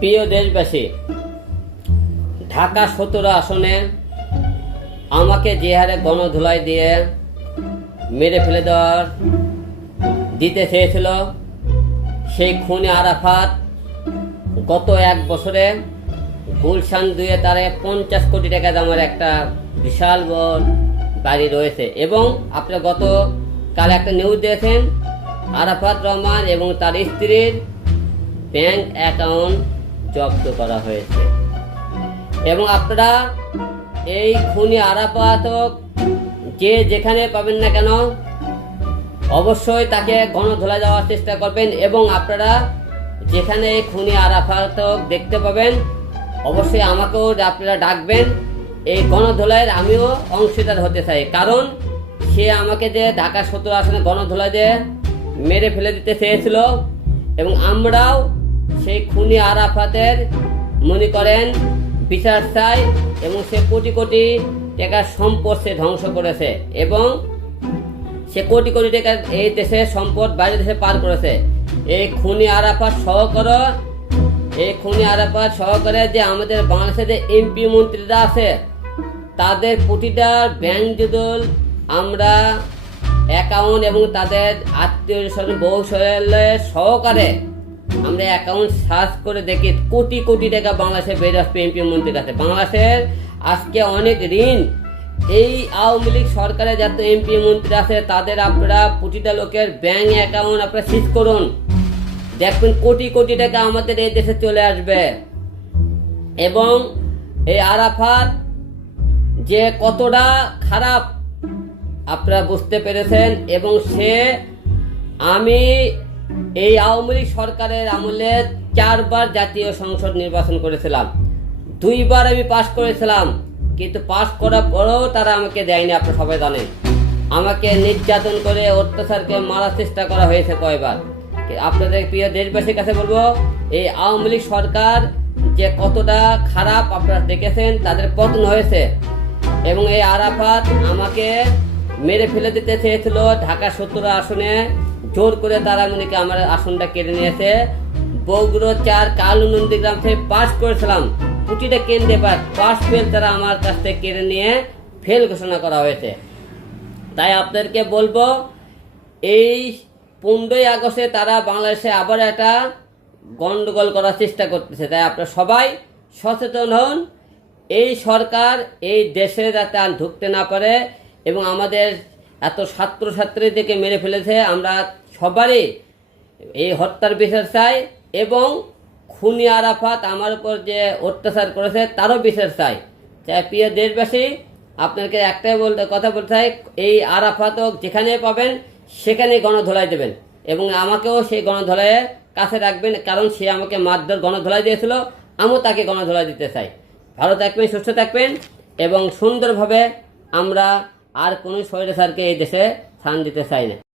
প্রিয় দেশবাসী, ঢাকা সতেরো আসনে আমাকে যে হারে গণধুলাই দিয়ে মেরে ফেলে দেওয়ার দিতে চেয়েছিল, সেই খুনে আরাফাত গত এক বছরে গুলশান দুয়ে তারে পঞ্চাশ কোটি টাকা দামের একটা বিশাল বড় বাড়ি রয়েছে এবং আপনারা গত কাল একটা নিউজ দিয়েছেন, আরাফাত রহমান এবং তার স্ত্রীর ব্যাংক অ্যাকাউন্ট করা হয়েছে। এবং আপনারা এই খুনি আরাফাতক যে যেখানে পাবেন না কেন, অবশ্যই তাকে গণধোলা যাওয়ার চেষ্টা করবেন এবং আপনারা যেখানে এই খুনি আরাফাতক দেখতে পাবেন, অবশ্যই আমাকেও আপনারা ডাকবেন। এই গণধোলাইয়ের আমিও অংশীদার হতে চাই। কারণ সে আমাকে যে ঢাকা সত্তর আসনে গণধোলাই দিয়ে মেরে ফেলে দিতে চেয়েছিল এবং আমরাও সেই খুনি আরাফাতের মনে করেন বিচার চাই এবং সে কোটি কোটি টাকার সম্পদ সে ধ্বংস করেছে এবং সে কোটি কোটি টাকার এই দেশের সম্পদ বাইরের দেশে পার করেছে। এই খুনি আরাফাত সহকর, এই খুনি আরাফাত সহকারে যে আমাদের বাংলাদেশের যে এমপি মন্ত্রীরা আছে, তাদের প্রতিটা ব্যাংক যদুল আমরা অ্যাকাউন্ট এবং তাদের আত্মীয় স্বজন বউ সহকারে আমরা অ্যাকাউন্ট সার্চ করে দেখি কোটি কোটি টাকা বাংলাদেশে বেরিয়ে আসবে এমপি মন্ত্রীর কাছে। বাংলাদেশের আজকে অনেক ঋণ। এই আওয়ামী লীগ সরকারের যত এমপি মন্ত্রী আছে, তাদের আপনারা প্রতিটা লোকের ব্যাঙ্ক অ্যাকাউন্ট আপনারা সিজ করুন। দেখবেন কোটি কোটি টাকা আমাদের এই দেশে চলে আসবে। এবং এই আরাফাত যে কতটা খারাপ, আপনারা বুঝতে পেরেছেন। এবং সে আমি এই আওয়ামী লীগ সরকারের আমলে চারবার জাতীয় সংসদ নির্বাচন করেছিলাম। দুইবার আমি পাশ করেছিলাম, কিন্তু পাশ করার পরেও তারা আমাকে দেয়নি আপনারা সবাই জানেন আমাকে নির্যাতন করে অত্যাচারকে মারার চেষ্টা করা হয়েছে কয়বার। আপনাদের প্রিয় দেশবাসীর কাছে বলব, এই আওয়ামী লীগ সরকার যে কতটা খারাপ আপনারা দেখেছেন, তাদের পতন হয়েছে। এবং এই আরাফাত আমাকে মেরে ফেলে দিতে চেয়েছিল ঢাকা সত্তর আসনে। জোর করে তারা মনে কি আমার আসনটা কেড়ে নিয়েছে। বগুড়ো চার, কালু নন্দীগ্রাম থেকে পাস করেছিলাম। প্রতিটা কেন্দ্রে পাস পাস ফেল তারা আমার কাছ থেকে কেড়ে নিয়ে ফেল ঘোষণা করা হয়েছে। তাই আপনাদেরকে বলব, এই পনেরোই আগস্টে তারা বাংলাদেশে আবার একটা গন্ডগোল করার চেষ্টা করতেছে। তাই আপনারা সবাই সচেতন হন। এই সরকার এই দেশে যাতে আর ঢুকতে না পারে এবং আমাদের এত ছাত্রছাত্রীদেরকে মেরে ফেলেছে, আমরা সবারই এই হত্যার বিচার চাই এবং খুনি আরাফাত আমার উপর যে অত্যাচার করেছে তারও বিচার চাই। চাই প্রিয় দেশবাসী, আপনাকে একটাই বলতে কথা বলতে চাই, এই আরাফাতও যেখানে পাবেন সেখানে গণধোলাই দেবেন এবং আমাকেও সেই গণধোলাইয়ে কাছে রাখবেন, কারণ সে আমাকে মারধর গণধোলাই দিয়েছিল, আমিও তাকে গণধোলাই দিতে চাই। ভালো থাকবেন, সুস্থ থাকবেন এবং সুন্দরভাবে আমরা আর কোনো স্বৈরাচারকে এই দেশে স্থান দিতে চাই না।